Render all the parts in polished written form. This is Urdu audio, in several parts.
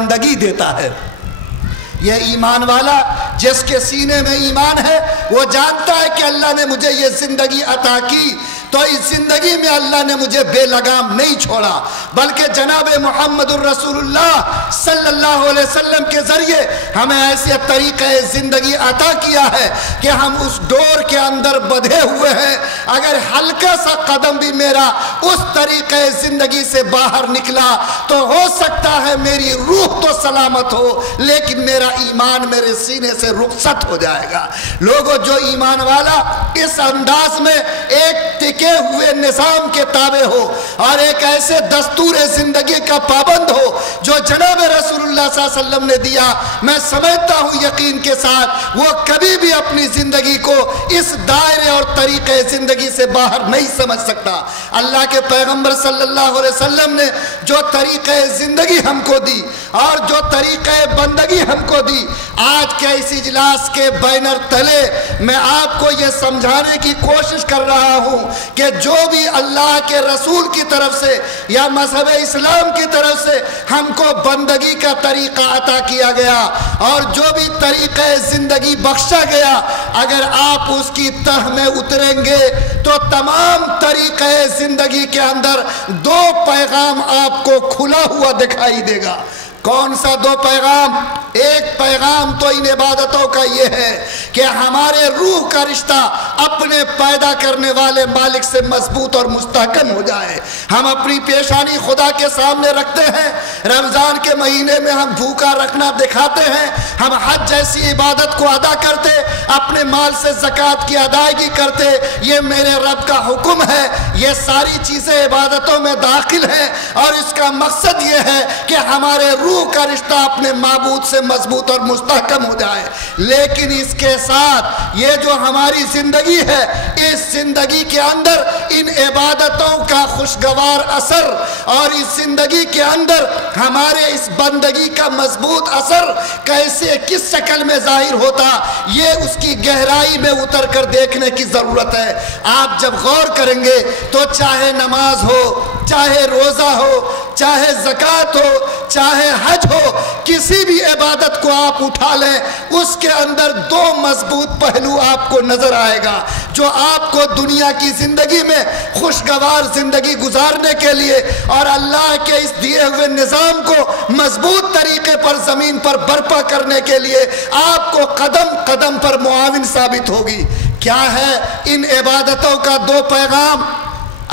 بندگی دیتا ہے۔ یہ ایمان والا جس کے سینے میں ایمان ہے وہ جانتا ہے کہ اللہ نے مجھے یہ زندگی عطا کی تو اس زندگی میں اللہ نے مجھے بے لگام نہیں چھوڑا، بلکہ جناب محمد الرسول اللہ صلی اللہ علیہ وسلم کے ذریعے ہمیں ایسے طریقہ زندگی عطا کیا ہے کہ ہم اس ڈور کے اندر بندھے ہوئے ہیں۔ اگر ہلکا سا قدم بھی میرا اس طریقہ زندگی سے باہر نکلا تو ہو سکتا ہے میری روح تو سلامت ہو لیکن میرا ایمان میرے سینے سے رخصت ہو جائے گا۔ لوگوں، جو ایمان والا اس انداز میں ایک ہوئے نظام کے تابع ہو اور ایک ایسے دستور زندگی کا پابند ہو جو جناب رسول اللہ صلی اللہ علیہ وسلم نے دیا، میں سمجھتا ہوں یقین کے ساتھ وہ کبھی بھی اپنی زندگی کو اس دائرے اور طریقے زندگی سے باہر نہیں سمجھ سکتا۔ اللہ کے پیغمبر صلی اللہ علیہ وسلم نے جو طریقے زندگی ہم کو دی اور جو طریقے بندگی ہم کو دی، آج کے اس اجلاس کے بینر تلے میں آپ کو یہ سمجھانے کی کوشش کر رہا ہوں کہ جو بھی اللہ کے رسول کی طرف سے یا مذہب اسلام کی طرف سے ہم کو بندگی کا طریقہ عطا کیا گیا اور جو بھی طریقہ زندگی بخشا گیا، اگر آپ اس کی تہ میں اتریں گے تو تمام طریقہ زندگی کے اندر دو پیغام آپ کو کھلا ہوا دکھائی دے گا۔ کون سا دو پیغام؟ ایک پیغام تو ان عبادتوں کا یہ ہے کہ ہمارے روح کا رشتہ اپنے پیدا کرنے والے مالک سے مضبوط اور مستحکم ہو جائے۔ ہم اپنی پیشانی خدا کے سامنے رکھتے ہیں، رمضان کے مہینے میں ہم بھوکا رکھنا دکھاتے ہیں، ہم حج جیسی عبادت کو ادا کرتے، اپنے مال سے زکوٰۃ کی ادائیگی کرتے، یہ میرے رب کا حکم ہے۔ یہ ساری چیزیں عبادتوں میں داخل ہیں اور اس کا مقصد یہ ہے کہ ہمارے روح کا رشتہ اپنے معبود سے مضبوط اور مستحکم ہو جائے۔ لیکن اس کے ساتھ یہ جو ہماری زندگی ہے، اس زندگی کے اندر ان عبادتوں کا خوشگوار اثر اور اس زندگی کے اندر ہمارے اس بندگی کا مضبوط اثر کیسے کس شکل میں ظاہر ہوتا، یہ اس کی گہرائی میں اتر کر دیکھنے کی ضرورت ہے۔ آپ جب غور کریں گے تو چاہے نماز ہو، چاہے روزہ ہو، چاہے زکوٰۃ ہو، چاہے حج ہو، کسی بھی عبادت کو آپ اٹھا لیں، اس کے اندر دو مضبوط پہلو آپ کو نظر آئے گا جو آپ کو دنیا کی زندگی میں خوشگوار زندگی گزارنے کے لیے اور اللہ کے اس دیے ہوئے نظام کو مضبوط طریقے پر زمین پر برپا کرنے کے لیے آپ کو قدم قدم پر معاون ثابت ہوگی۔ کیا ہے ان عبادتوں کا دو پیغام؟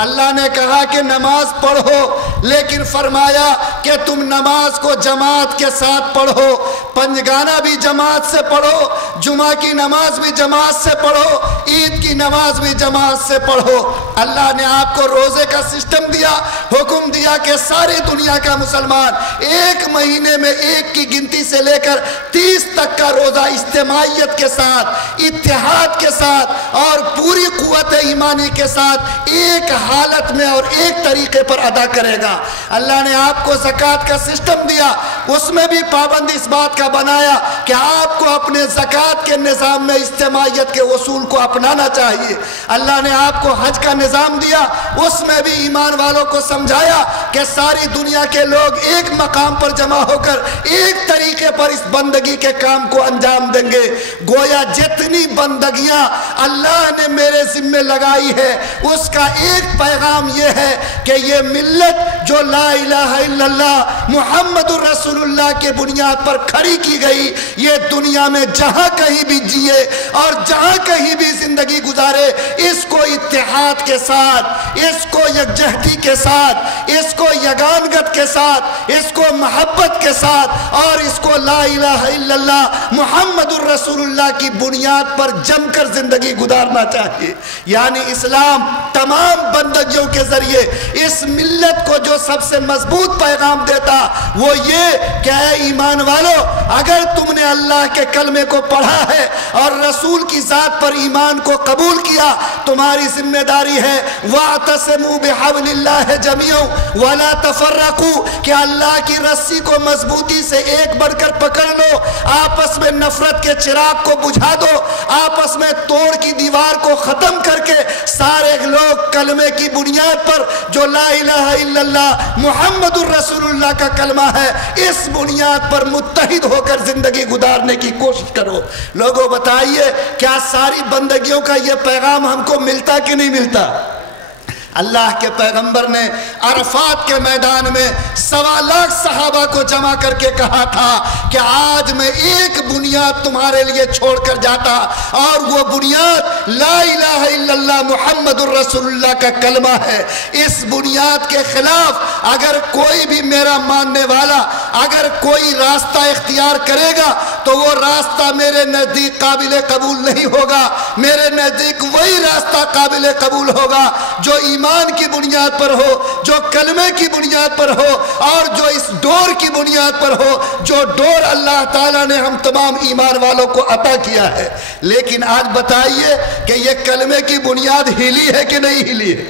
اللہ نے کہا کہ نماز پڑھو، لیکن فرمایا کہ تم نماز کو جماعت کے ساتھ پڑھو، پنجگانہ بھی جماعت سے پڑھو، جمعہ کی نماز بھی جماعت سے پڑھو، عید کی نماز بھی جماعت سے پڑھو۔ اللہ نے آپ کو روزے کا سسٹم دیا، حکم دیا کہ ساری دنیا کا مسلمان ایک مہینے میں ایک کی گنتی سے لے کر 30 تک کا روزہ اجتماعیت کے ساتھ، اتحاد کے ساتھ اور پوری قوت ایمانی کے ساتھ ایک حالت میں اور ایک طریقے پر ادا کرے گا۔ اللہ نے آپ کو زکوٰۃ کا سسٹم دیا، اس میں بھی پابند اس بات کا بنایا کہ آپ کو اپنے زکوٰۃ کے نظام میں اجتماعیت کے اصول کو اپنانا چاہیے۔ اللہ نے آپ کو حج کا نظام دیا، اس میں بھی ایمان والوں کو سمجھایا کہ ساری دنیا کے لوگ ایک مقام پر جمع ہو کر ایک طریقے پر اس بندگی کے کام کو انجام دیں گے۔ گویا جتنی بندگیاں اللہ نے میرے ذمہ لگائی ہے اس کا ایک پیغام یہ ہے کہ یہ ملت جو لا الہ الا اللہ محمد الرسول اللہ کے بنیاد پر کھڑی کی گئی، یہ دنیا میں جہاں کہیں بھی جیے اور جہاں کہیں بھی زندگی گزارے، اس کو اتحاد کے ساتھ، اس کو یکجہتی کے ساتھ، اس کو یگانگت کے ساتھ، اس کو محبت کے ساتھ اور اس کو لا الہ الا اللہ محمد الرسول اللہ کی بنیاد پر جم کر زندگی گزارنا چاہیے۔ یعنی اسلام تمام بندگیوں کے ذریعے اس ملت کو جو سب سے مضبوط پیغام دیتا وہ یہ کہ اے ایمان والو، اگر تم نے اللہ کے کلمے کو پڑھا ہے اور رسول کی ذات پر ایمان کو قبول کیا، تمہاری ذمہ داری ہے وَاعْتَصِمُوا بِحَبْلِ اللَّهِ جَمِيعًا وَلَا تَفَرَّقُوا، کہ اللہ کی رسی کو مضبوطی سے ایک بڑھ کر پکڑ لو، آپس میں نفرت کے چراغ کو بجھا دو، آپس میں توڑ کی دیوار کو ختم کر کے سارے لوگ کلمے کی بنیاد پر جو لا الہ الا اللہ محمد الرسول اللہ کا کلمہ ہے، اس بنیاد پر متحد ہو کر زندگی گزارنے کی کوشش کرو۔ لوگوں بتائیے کیا ساری بندگیوں کا یہ پیغام ہم کو ملتا کہ نہیں ملتا؟ اللہ کے پیغمبر نے عرفات کے میدان میں 1.25 لاکھ صحابہ کو جمع کر کے کہا تھا کہ آج میں ایک بنیاد تمہارے لیے چھوڑ کر جاتا، اور وہ بنیاد لا الہ الا اللہ محمد الرسول اللہ کا کلمہ ہے۔ اس بنیاد کے خلاف اگر کوئی بھی میرا ماننے والا اگر کوئی راستہ اختیار کرے گا تو وہ راستہ میرے نزدیک قابل قبول نہیں ہوگا۔ میرے نزدیک وہی راستہ قابل قبول ہوگا جو ایمان کی بنیاد پر ہو، جو کلمے کی بنیاد پر ہو، اور جو اس ڈور کی بنیاد پر ہو، جو ڈور اللہ تعالیٰ نے ہم تمام ایمان والوں کو عطا کیا ہے۔ لیکن آج بتائیے کہ یہ کلمے کی بنیاد ہلی ہے کہ نہیں ہلی ہے؟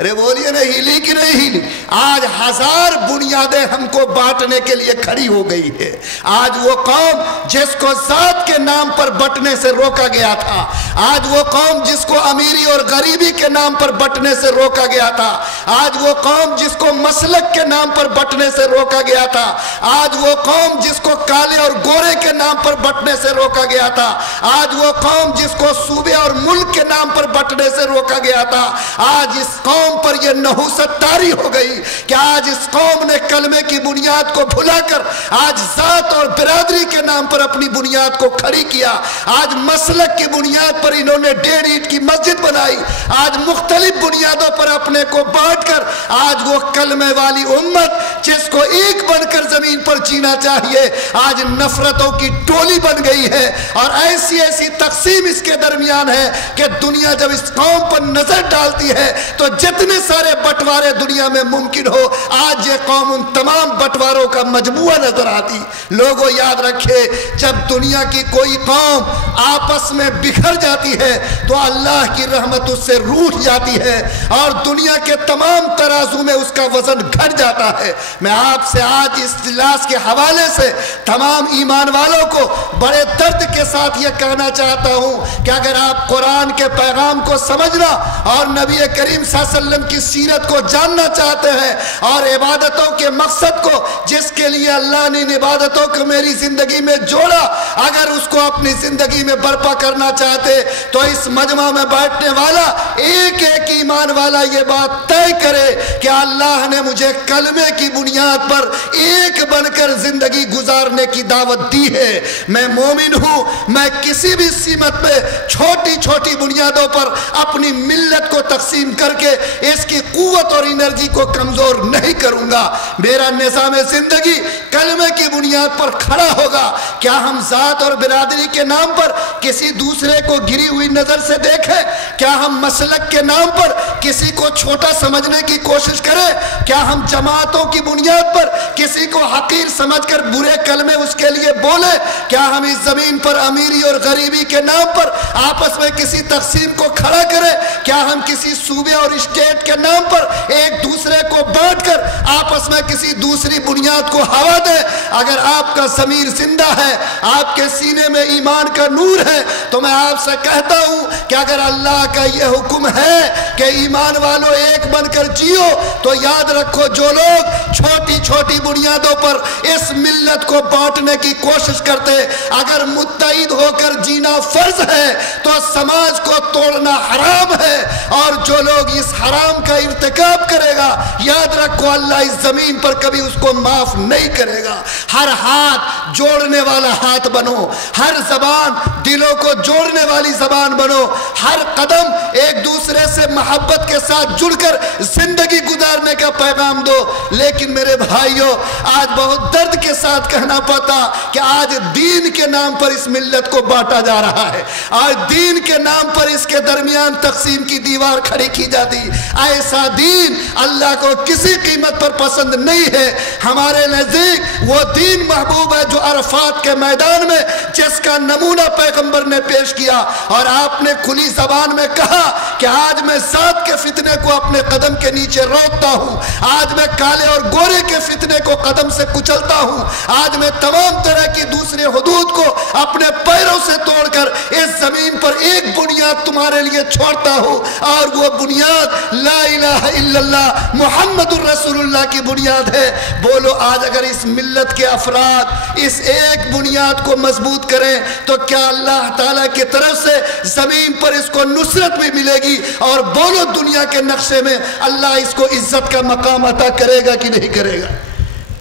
ارے بولیے نا، ہلی کہ نہیں ہلی؟ آج 1000 بنیادیں ہم کو بانٹنے کے لیے کھڑی ہو گئی ہے۔ آج وہ قوم جس کو ذات کے نام پر بٹنے سے روکا گیا تھا، آج وہ قوم جس کو امیری اور غریبی کے نام پر بٹنے سے روکا گیا تھا، آج وہ قوم جس کو مسلک کے نام پر بٹنے سے روکا گیا تھا، آج وہ قوم جس کو کالے اور گورے کے نام پر بٹنے سے روکا گیا تھا، آج وہ قوم جس کو صوبے اور ملک کے نام پر بٹنے سے روکا گیا تھا، آج اس قوم پر یہ نحوست طاری ہو گئی کہ آج اس قوم نے کلمے کی بنیاد کو بھلا کر آج ذات اور برادری کے نام پر اپنی بنیاد کو کھڑی کیا۔ آج مسلک کی بنیاد پر انہوں نے 1.5 اینٹ کی مسجد بنائی، آج مختلف بنیادوں پر اپنے کو بانٹ کر آج وہ کلمے والی امت جس کو ایک بن کر زمین پر جینا چاہیے، آج نفرتوں کی ٹولی بن گئی ہے، اور ایسی ایسی تقسیم اس کے درمیان ہے کہ دنیا جب اس قوم پر نظر ڈالتی ہے تو جتنے سارے بٹوارے دنیا میں ممکن ہو، آج یہ قوم ان تمام بٹواروں کا مجموعہ نظر آتی۔ لوگوں یاد رکھے، جب دنیا کی کوئی قوم آپس میں بکھر جاتی ہے تو اللہ کی رحمت اس سے روٹھ جاتی ہے، اور دنیا کے تمام ترازو میں اس کا وزن گھٹ جاتا ہے۔ میں آپ سے آج اس اجلاس کے حوالے سے تمام ایمان والوں کو بڑے درد کے ساتھ یہ کہنا چاہتا ہوں کہ اگر آپ قرآن کے پیغام کو سمجھنا اور نبی کریم صلی اللہ علیہ وسلم کی سیرت کو جاننا چاہتے ہیں، اور عبادتوں کے مقصد کو جس کے لیے اللہ نے ان عبادتوں کو میری زندگی میں جوڑا، اگر اس کو اپنی زندگی میں برپا کرنا چاہتے تو اس مجمع میں بیٹھنے والا ایک ایک ایمان والا یہ بات طے کرے کہ اللہ نے مجھے کلمے کی بنیاد پر ایک بن کر زندگی گزارنے کی دعوت دی ہے۔ میں مومن ہوں، میں کسی بھی سمت پہ چھوٹی چھوٹی بنیادوں پر اپنی ملت کو تقسیم کر کے اس کی قوت اور انرجی کو کمزور نہیں کروں گا۔ میرا نظام زندگی کلمے کی بنیاد پر کھڑا ہوگا۔ کیا ہم ذات اور برادری کے نام پر کسی دوسرے کو گری ہوئی نظر سے دیکھیں؟ کیا ہم مسلک کے نام پر کسی کو چھوٹا سمجھنے کی کوشش کریں؟ کیا ہم جماعتوں کی بنیاد پر کسی کو حقیر سمجھ کر برے کلمے اس کے لیے بولیں؟ کیا ہم اس زمین پر امیری اور غریبی کے نام پر آپس میں کسی تقسیم کو کھڑا کریں؟ کیا ہم کسی صوبے اور اسٹیٹ کے نام پر ایک دوسرے کو بانٹ کر آپس میں کسی دوسری بنیاد کو ہوا دیں؟ اگر آپ کا ضمیر زندہ ہے، آپ کے سینے میں ایمان کا نور ہے، تو میں آپ سے کہتا ہوں کہ اگر اللہ کا یہ حکم ہے کہ ایمان والوں ایک بن کر جیو، تو یاد رکھو جو لوگ چھوٹی چھوٹی بنیادوں پر اس ملت کو بانٹنے کی کوشش کرتے، اگر متحد ہو کر جینا فرض ہے تو سماج کو توڑنا حرام ہے، اور جو لوگ اس حرام کا ارتکاب کرے گا، یاد رکھو اللہ اس زمین پر کبھی اس کو معاف نہیں کرے گا۔ ہر ہاتھ جوڑنے والا ہاتھ بنو، ہر زبان دلوں کو جوڑنے والی زبان بنو، ہر قدم ایک دوسرے سے محبت کے ساتھ جڑ کر زندگی گزارنے کا پیغام دو۔ لیکن میرے بھائیوں، آج بہت درد کے ساتھ ساتھ کہنا پڑتا کہ آج دین کے نام پر اس ملت کو بانٹا جا رہا ہے، آج دین کے نام پر اس کے درمیان تقسیم کی دیوار کھڑی کی جاتی۔ ایسا دین اللہ کو کسی قیمت پر پسند نہیں ہے۔ ہمارے نزدیک وہ دین محبوب ہے جو عرفات کے میدان میں جس کا نمونہ پیغمبر نے پیش کیا، اور آپ نے کھلی زبان میں کہا کہ آج میں ذات کے فتنے کو اپنے قدم کے نیچے روکتا ہوں، آج میں کالے اور گورے کے فتنے کو قدم سے کچلتا ہوں، آج میں تمام طرح کی دوسرے حدود کو اپنے پیروں سے توڑ کر اس زمین پر ایک بنیاد تمہارے لیے چھوڑتا ہوں، اور وہ بنیاد لا الہ الا اللہ محمد الرسول اللہ کی بنیاد ہے۔ بولو آج اگر اس ملت کے افراد اس ایک بنیاد کو مضبوط کریں تو کیا اللہ تعالیٰ کی طرف سے زمین پر اس کو نصرت بھی ملے گی، اور بولو دنیا کے نقشے میں اللہ اس کو عزت کا مقام عطا کرے گا کہ نہیں کرے گا؟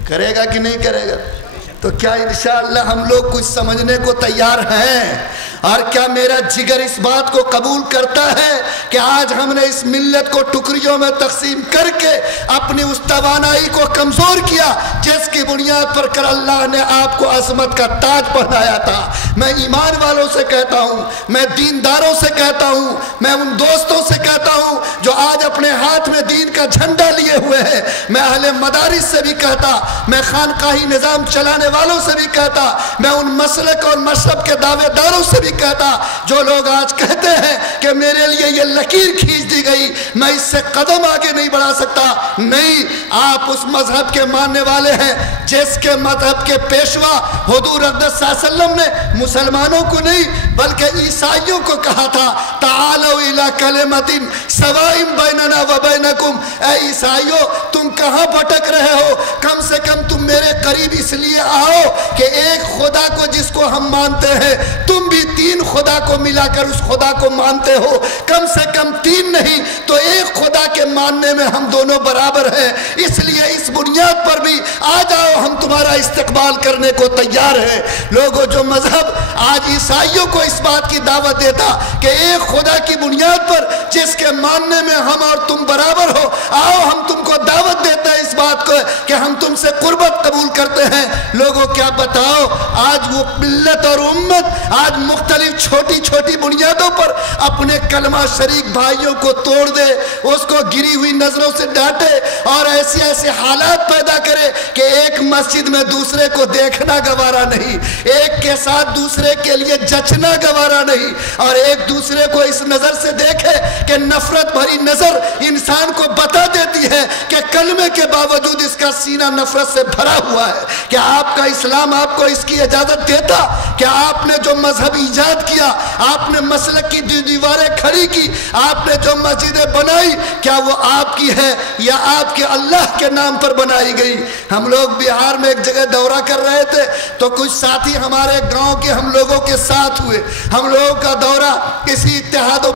کرے گا کہ نہیں کرے گا؟ تو کیا انشاءاللہ ہم لوگ کچھ سمجھنے کو تیار ہیں؟ اور کیا میرا جگر اس بات کو قبول کرتا ہے کہ آج ہم نے اس ملت کو ٹکڑیوں میں تقسیم کر کے اپنی اس توانائی کو کمزور کیا جس کی بنیاد پر کر اللہ نے آپ کو عظمت کا تاج پہنایا تھا؟ میں ایمان والوں سے کہتا ہوں، میں دینداروں سے کہتا ہوں، میں ان دوستوں سے کہتا ہوں جو آج اپنے ہاتھ میں دین کا جھنڈا لیے ہوئے ہیں، میں اہل مدارس سے بھی کہتا، میں خانقاہی نظام چلانے والوں سے بھی کہتا، میں ان مسلک اور مذہب کے دعوے داروں سے بھی کہتا جو لوگ آج کہتے ہیں کہ میرے لیے یہ لکیر کھینچ دی گئی، میں اس سے قدم آگے نہیں بڑھا سکتا۔ نہیں، آپ اس مذہب کے ماننے والے ہیں جس کے مذہب کے پیشوا حضور اقدس صلی اللہ علیہ وسلم نے مسلمانوں کو نہیں بلکہ عیسائیوں کو کہا تھا تعالوا الی کلمۃ سواء بیننا و بینکم۔ اے عیسائیوں، تم کہاں بھٹک رہے ہو؟ کم سے کم تم میرے قریب اس لیے آؤ کہ ایک خدا کو جس کو ہم مانتے ہیں تم بھی تین خدا کو ملا کر اس خدا کو مانتے ہو، کم سے کم تین نہیں تو ایک خدا کے ماننے میں ہم دونوں برابر ہیں۔ اس لیے اس بنیاد پر بھی آ جاؤ، ہم تمہارا استقبال کرنے کو تیار ہیں۔ لوگوں، جو مذہب آج عیسائیوں کو اس بات کی دعوت دیتا کہ ایک خدا کی بنیاد پر جس کے ماننے میں ہم اور تم برابر ہو، آؤ ہم تم کو دعوت دیتے ہیں اس بات کو کہ ہم تم سے قربت قبول کرتے ہیں۔ لوگوں کیا بتاؤ، آج وہ ملت اور امت آج مختلف چھوٹی چھوٹی بنیادوں پر اپنے کلمہ شریک بھائیوں کو توڑ دے، اس کو گری ہوئی نظروں سے ڈانٹے اور ایسے حالات پیدا کرے کہ ایک مسجد میں دوسرے کو دیکھنا گوارا نہیں، ایک کے ساتھ دوسرے کے لیے جچنا گوارا نہیں، اور ایک دوسرے کو اس نظر سے دیکھے کہ نفرت بھری نظر انسان کو بتا دیتی ہے کہ کلمے کے باوجود اس کا سینہ نفرت سے بھرا ہوا ہے۔ کیا آپ کا اسلام آپ کو اس کی اجازت دیتا؟ کیا آپ نے جو مذہب ایجاد کیا، آپ نے مسلک کی دیواریں کھڑی کی، آپ نے جو مسجدیں بنائی، کیا وہ آپ کی ہے یا آپ کے اللہ کے نام پر بنائی گئی؟ ہم لوگ بہار میں ایک جگہ دورہ کر رہے تھے تو کچھ ساتھی ہمارے گاؤں کے ہم لوگوں کے ساتھ ہوئے، ہم لوگوں کا دورہ کسی اتحاد